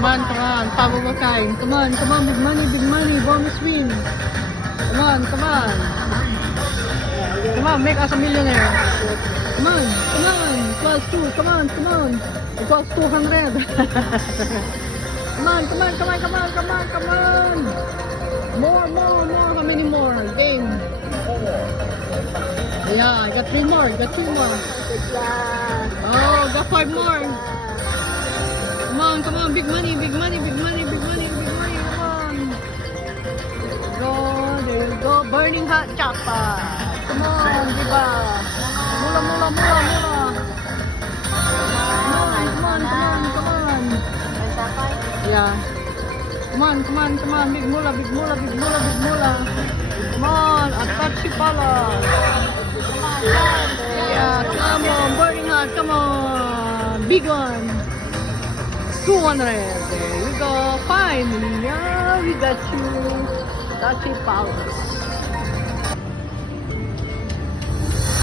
Come on. Power of time. Come on, big money, bonus win. Come on. Come on, make us a millionaire. Come on. Plus 2, come on. Plus 200. Come on. More. How many more? Game. Yeah, I got 3 more. Got 2 more. Oh, got 5 more. Come on. Big money. Come on. Go, there you go. Burning hot chopper. Come on, diba? Mula. Come on. Yeah. Come on. Big mula. Come on, Apache Palace. Yeah, come on, burning hot, come on. Big one. 200. There you go. Finally, yeah, we got you. Apache Palace.